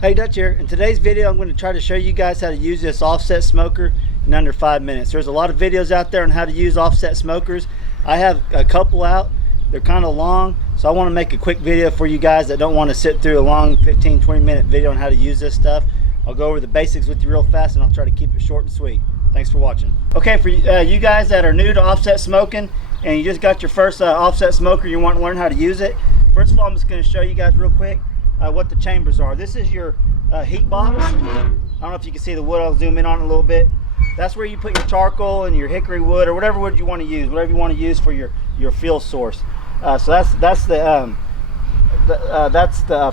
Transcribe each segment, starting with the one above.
Hey, Dutch here. In today's video, I'm going to try to show you guys how to use this offset smoker in under 5 minutes. There's a lot of videos out there on how to use offset smokers. I have a couple out. They're kind of long, so I want to make a quick video for you guys that don't want to sit through a long 15-20 minute video on how to use this stuff. I'll go over the basics with you real fast, and I'll try to keep it short and sweet. Thanks for watching. Okay, for you guys that are new to offset smoking and you just got your first offset smoker, you want to learn how to use it. First of all, I'm just going to show you guys real quick what the chambers are. This is your heat box. I don't know if you can see the wood. I'll zoom in on it a little bit. That's where you put your charcoal and your hickory wood or whatever wood you want to use, whatever you want to use for your fuel source. So that's the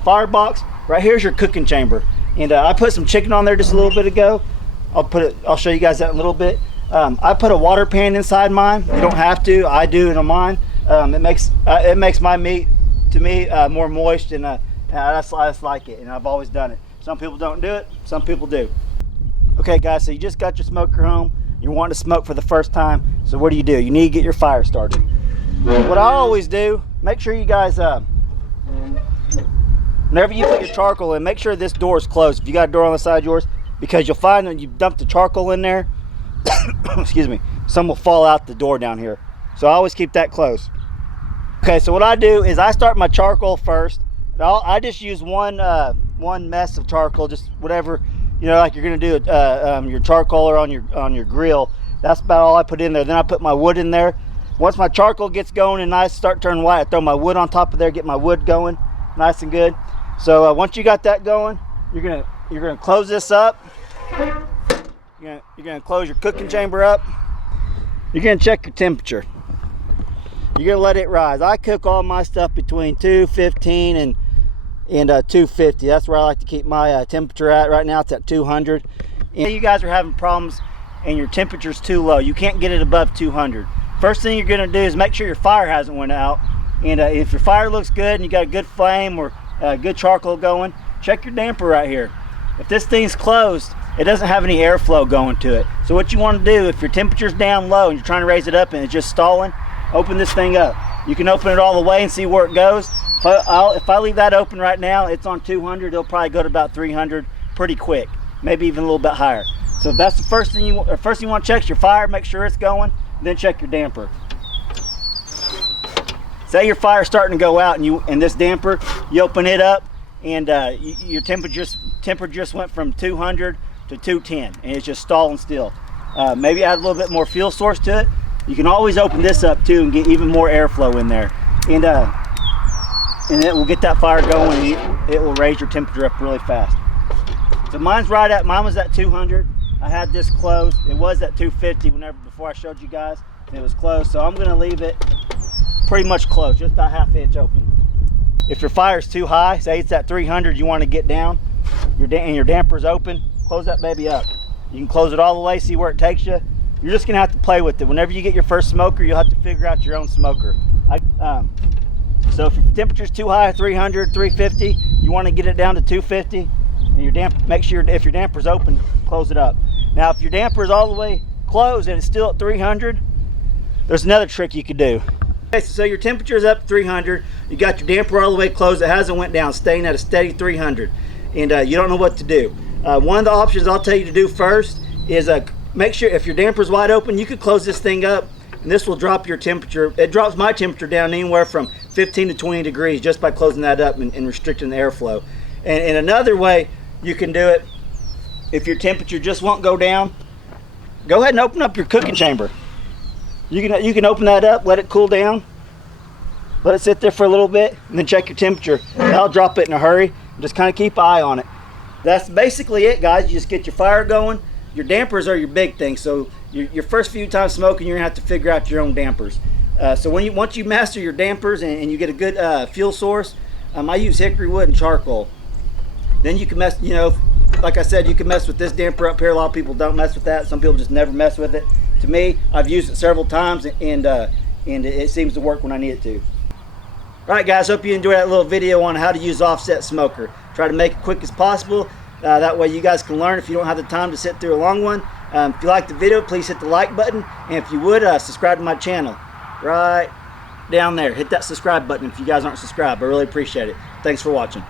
firebox. Right here's your cooking chamber, and I put some chicken on there just a little bit ago. I'll show you guys that in a little bit. I put a water pan inside mine. You don't have to. I do it on mine. It makes my meat, to me, more moist, and I just like it, and I've always done it. Some people don't do it, some people do. Okay guys, so you just got your smoker home, you're wanting to smoke for the first time, so what do? You need to get your fire started. What I always do, make sure you guys, whenever you put your charcoal in, make sure this door is closed. If you got a door on the side of yours, because you'll find when you dump the charcoal in there, excuse me, some will fall out the door down here. So I always keep that closed. Okay, so what I do is I start my charcoal first. I just use one mess of charcoal, just whatever, like you're gonna do your charcoal or on your grill. That's about all I put in there. Then I put my wood in there. Once my charcoal gets going and nice, start turning white, I throw my wood on top of there, get my wood going nice and good. So once you got that going, you're gonna close this up. You're gonna close your cooking chamber up. You're gonna check your temperature. You're gonna let it rise. I cook all my stuff between 215 and 250. That's where I like to keep my temperature at. Right now it's at 200. And you guys are having problems and your temperature's too low. You can't get it above 200. First thing you're gonna do is make sure your fire hasn't went out. And if your fire looks good and you got a good flame or good charcoal going, check your damper right here. If this thing's closed, it doesn't have any airflow going to it. So what you want to do, if your temperature's down low and you're trying to raise it up and it's just stalling, open this thing up. You can open it all the way and see where it goes. If I leave that open right now, it's on 200. It'll probably go to about 300 pretty quick, maybe even a little bit higher. So if that's the first thing you want to check is your fire, make sure it's going, then check your damper. Say your fire's starting to go out and this damper, you open it up and your temperature just went from 200 to 210 and it's just stalling still. Maybe add a little bit more fuel source to it. You can always open this up too and get even more airflow in there, and it will get that fire going and it will raise your temperature up really fast. So mine was at 200. I had this closed. It was at 250 before I showed you guys. It was closed, so I'm going to leave it pretty much closed, just about half inch open. If your fire's too high, say it's at 300, you want to get down, and your damper's open, close that baby up. You can close it all the way, see where it takes you. You're just gonna have to play with it. Whenever you get your first smoker, you'll have to figure out your own smoker. So if your temperature's too high, 300, 350, you want to get it down to 250, and make sure if your damper's open, close it up. Now, if your damper's all the way closed and it's still at 300, there's another trick you could do. Okay, so your temperature's up 300, you got your damper all the way closed, it hasn't went down, staying at a steady 300, and you don't know what to do. One of the options I'll tell you to do first is make sure if your damper's wide open, you could close this thing up and this will drop your temperature. It drops my temperature down anywhere from 15 to 20 degrees just by closing that up and restricting the airflow. And another way you can do it, if your temperature just won't go down, go ahead and open up your cooking chamber. You can open that up, let it cool down, let it sit there for a little bit, and then check your temperature. That'll drop it in a hurry. Just kind of keep an eye on it. That's basically it, guys. You just get your fire going. Your dampers are your big thing, so your first few times smoking, you're gonna have to figure out your own dampers. So once you master your dampers and you get a good fuel source, I use hickory wood and charcoal. Then you can mess, like I said, you can mess with this damper up here. A lot of people don't mess with that. Some people just never mess with it. To me, I've used it several times, and it seems to work when I need it to. All right, guys, hope you enjoyed that little video on how to use offset smoker. Try to make it quick as possible. That way you guys can learn if you don't have the time to sit through a long one. If you liked the video, please hit the like button. And if you would, subscribe to my channel. Right down there. Hit that subscribe button if you guys aren't subscribed. I really appreciate it. Thanks for watching.